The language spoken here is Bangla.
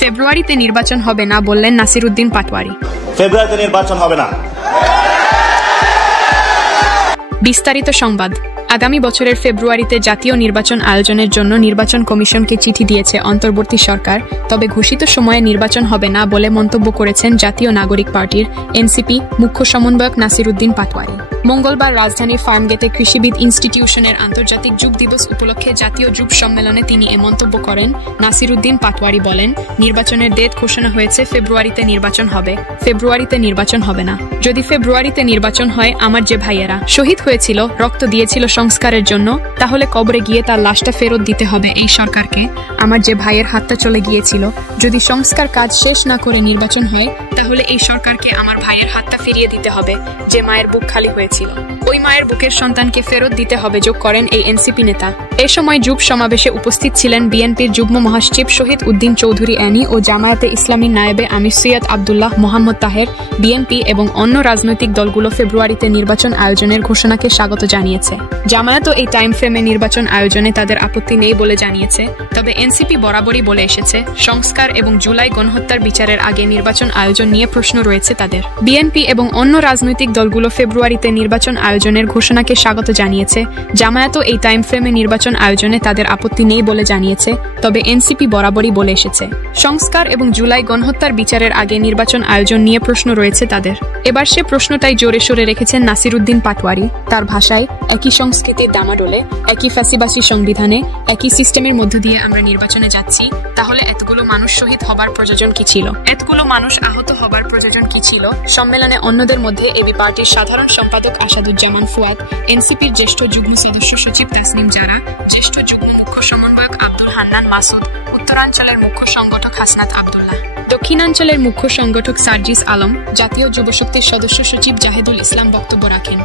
ফেব্রুয়ারিতে নির্বাচন হবে না বললেন নাসিরউদ্দিন পাটোয়ারি। ফেব্রুয়ারিতে নির্বাচন হবে না। বিস্তারিত সংবাদ। আগামী বছরের ফেব্রুয়ারিতে জাতীয় নির্বাচন আয়োজনের জন্য নির্বাচন কমিশনকে চিঠি দিয়েছে অন্তর্বর্তী সরকার, তবে ঘোষিত সময়ে নির্বাচন হবে না বলে মন্তব্য করেছেন জাতীয় নাগরিক পার্টির এনসিপি মুখ্য সমন্বয়ক নাসিরউদ্দিন পাটোয়ারি। মঙ্গলবার রাজধানীর ফার্মগেটে কৃষিবিদ ইনস্টিটিউশনের আন্তর্জাতিক যুব দিবস উপলক্ষে জাতীয় যুব সম্মেলনে তিনি এ মন্তব্য করেন। নাসিরউদ্দিন পাটোয়ারি বলেন, নির্বাচনের ডেট ঘোষণা হয়েছে, ফেব্রুয়ারিতে নির্বাচন হবে। ফেব্রুয়ারিতে নির্বাচন হবে না। যদি ফেব্রুয়ারিতে নির্বাচন হয়, আমার যে ভাইয়েরা শহীদ হয়েছিল, রক্ত দিয়েছিল সংস্কারের জন্য, তাহলে কবরে গিয়ে তার লাশটা ফেরত দিতে হবে এই সরকারকে। আমার যে ভাইয়ের হাতটা চলে গিয়েছিল, যদি সংস্কার কাজ শেষ না করে নির্বাচন হয়, তাহলে এই সরকারকে আমার ভাইয়ের হাতটা ফিরিয়ে দিতে হবে। যে মায়ের বুক খালি হয়েছিল, ওই মায়ের বুকের সন্তানকে ফেরত দিতে হবে, যোগ করেন এই এনসিপি নেতা। এ সময় যুব সমাবেশে উপস্থিত ছিলেন বিএনপির যুগ্ম মহাসচিব শহীদ উদ্দিন চৌধুরী অ্যানি ও জামায়াতে ইসলামী নায়েবে আমির সৈয়দ আবদুল্লাহ মোহাম্মদ তাহের। বিএনপি এবং অন্য রাজনৈতিক দলগুলো ফেব্রুয়ারিতে নির্বাচন আয়োজনের ঘোষণাকে স্বাগত জানিয়েছে। জামায়াতও এই টাইম ফ্রেমে নির্বাচন আয়োজনে তাদের আপত্তি নেই বলে জানিয়েছে। তবে এনসিপি বরাবরই বলে এসেছে, সংস্কার এবং জুলাই গণহত্যার বিচারের আগে নির্বাচন আয়োজন নিয়ে প্রশ্ন রয়েছে তাদের। বিএনপি এবং অন্য রাজনৈতিক দলগুলো ফেব্রুয়ারিতে নির্বাচন আয়োজনের ঘোষণাকে স্বাগত জানিয়েছে। জামায়াতও এই টাইম ফ্রেমে নির্বাচন আয়োজনে তাদের আপত্তি নেই বলে জানিয়েছে। তবে এনসিপি বরাবরই বলে এসেছে, সংস্কার এবং জুলাই গণহত্যার বিচারের আগে নির্বাচন আয়োজন নিয়ে প্রশ্ন রয়েছে তাদের। এবার সে প্রশ্নটাই জোরে সোরে রেখেছেন নাসিরউদ্দিন পাটোয়ারি। তার ভাষায়, একই সংস্কৃতির দামাডোলে, একই ফ্যাসিবাসী সংবিধানে, একই সিস্টেমের মধ্য দিয়ে আমরা নির্বাচনে যাচ্ছি, তাহলে এতগুলো মানুষ শহীদ হবার প্রয়োজন কি ছিল? এতগুলো মানুষ আহত হবার প্রয়োজন কি ছিল? সম্মেলনে অন্যদের মধ্যে এবি পার্টির সাধারণ সম্পাদক আসাদুজ্জামান ফুয়াদ, এনসিপির জ্যেষ্ঠ যুগ্ম সদস্য সচিব তাসনিম জারা, জ্যেষ্ঠ যুগ্ম মুখ্য সমন্বয়ক আব্দুল হান্নান মাসুদ, উত্তরাঞ্চলের মুখ্য সংগঠক হাসনাত আবদুল্লাহ, দক্ষিণাঞ্চলের মুখ্য সংগঠক সার্জিস আলম, জাতীয় যুবশক্তির সদস্য সচিব জাহেদুল ইসলাম বক্তব্য রাখেন।